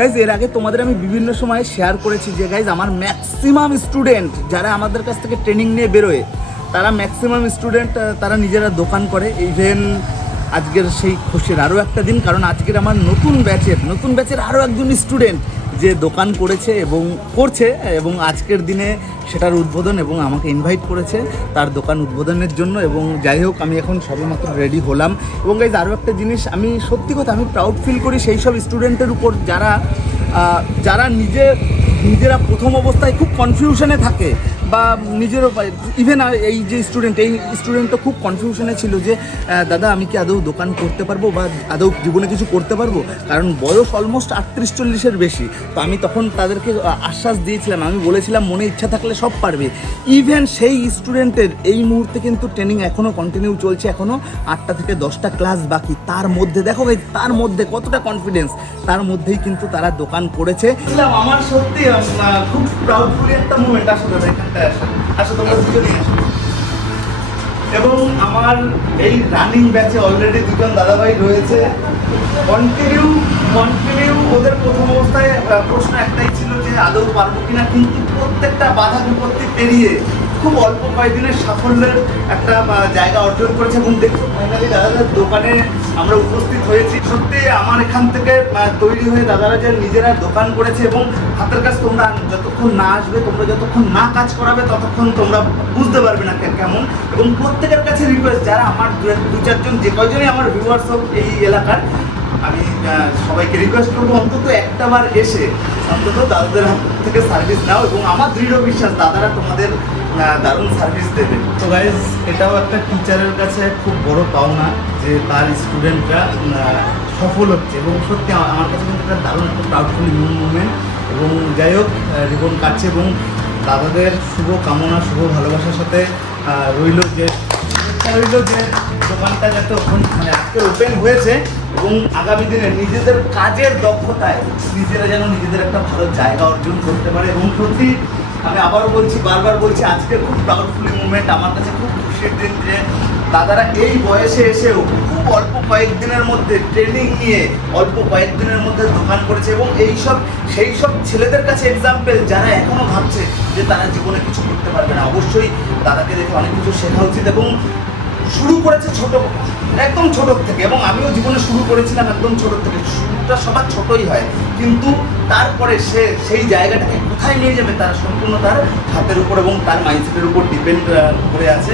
Guys এর আগে তোমাদের আমি বিভিন্ন সময় শেয়ার করেছি যে গাইজ আমার ম্যাক্সিমাম স্টুডেন্ট যারা আমাদের কাছ থেকে ট্রেনিং নিয়ে বেরোয় তারা ম্যাক্সিমাম স্টুডেন্ট তারা নিজেরা দোকান করে। ইভেন আজকের সেই খুশির আরও একটা দিন, কারণ আজকের আমার নতুন ব্যাচের আরও একজন স্টুডেন্ট যে দোকান করেছে এবং করছে, এবং আজকের দিনে সেটার উদ্বোধন এবং আমাকে ইনভাইট করেছে তার দোকান উদ্বোধনের জন্য। এবং যাই হোক, আমি এখন সবেমাত্র রেডি হলাম। এবং গাইজ আরও একটা জিনিস, আমি সত্যি কথা আমি প্রাউড ফিল করি সেই সব স্টুডেন্টের উপর যারা নিজেরা প্রথম অবস্থায় খুব কনফিউশনে থাকে, বা নিজেরও ইভেন এই যে স্টুডেন্টও খুব কনফিউশনে ছিল যে দাদা আমি কি আদৌ দোকান করতে পারবো বা আদৌ জীবনে কিছু করতে পারবো, কারণ বয়স অলমোস্ট 38-40-এর বেশি। তো আমি তখন তাদেরকে আশ্বাস দিয়েছিলাম, আমি বলেছিলাম মনে ইচ্ছা থাকলে সব পারবে। ইভেন সেই স্টুডেন্টের এই মুহূর্তে কিন্তু ট্রেনিং এখনও কন্টিনিউ চলছে, এখনও 8টা থেকে 10টা ক্লাস বাকি। তার মধ্যে দেখো ভাই, তার মধ্যে কতটা কনফিডেন্স, তার মধ্যেই কিন্তু তারা দোকান করেছে। আমার সত্যি খুব প্রাউডফুলি একটা মুভমেন্ট আসলে এখানটায় আসলে তোমরা দুজনেই আসো। এবং আমার এই রানিং ব্যাচে অলরেডি দুজন দাদাভাই রয়েছে। কন্টিনিউ ওদের প্রথম অবস্থায় প্রশ্ন একটাই ছিল যে আদৌ পারবো কিনা, কিন্তু প্রত্যেকটা বাধা বিপত্তি পেরিয়ে খুব অল্প কয়েকদিনের সাফল্যের একটা জায়গা অর্জন করেছে। এবং দেখুন ফাইনালি দাদাদের দোকানে আমরা উপস্থিত হয়েছি। সত্যি আমার এখান থেকে তৈরি হয়ে দাদারা যে নিজেরা দোকান করেছে, এবং হাতের কাজ তোমরা যতক্ষণ না আসবে, তোমরা যতক্ষণ না কাজ করাবে ততক্ষণ তোমরা বুঝতে পারবে না কেমন। এবং প্রত্যেকের কাছে রিকোয়েস্ট, যারা আমার 2-4জন যে কয়জনই আমার ভিউয়ার্স হোক এই এলাকার, আমি সবাইকে রিকোয়েস্ট করবো অন্তত একটা বার এসে অন্তত দাদাদের হাত থেকে সার্ভিস নাও, এবং আমার দৃঢ় বিশ্বাস দাদারা তোমাদের দারুণ সার্ভিস দেবে। তো গাইজ এটাও একটা টিচারের কাছে খুব বড় পাওনা যে তার স্টুডেন্টরা সফল হচ্ছে, এবং সত্যি আমার কাছে কিন্তু একটা দারুণ একটা প্রাউডফুল মুভমেন্ট। এবং যাই হোক, রিবন কাটছে এবং দাদাদের শুভ কামনা, শুভ ভালোবাসার সাথে রইল যে দোকানটা যাতে আজকে ওপেন হয়েছে, এবং আগামী দিনে নিজেদের কাজের দক্ষতায় নিজেরা যেন নিজেদের একটা ভালো জায়গা অর্জন করতে পারে। এবং সত্যি আমি আবারও বলছি, বারবার বলছি, আজকে খুব প্রাউডফুলি মুভমেন্ট, আমার কাছে খুব খুশির দিন যে দাদারা এই বয়সে এসেও খুব অল্প কয়েকদিনের মধ্যে ট্রেনিং নিয়ে অল্প কয়েকদিনের মধ্যে দোকান করেছে। এবং সেই সব ছেলেদের কাছে এক্সাম্পল যারা এখনও ভাবছে যে তারা জীবনে কিছু করতে পারবে না। অবশ্যই দাদাকে দেখে অনেক কিছু শেখা উচিত। এবং শুরু করেছে একদম ছোট থেকে, এবং আমিও জীবনে শুরু করেছিলাম একদম ছোট থেকে। শুরুটা সবার ছোটই হয়, কিন্তু তারপরে সে সেই জায়গাটাকে কোথায় নিয়ে যাবে তার সম্পূর্ণ তার হাতের উপর এবং তার মাইন্ডসেটের উপর ডিপেন্ড করে আছে।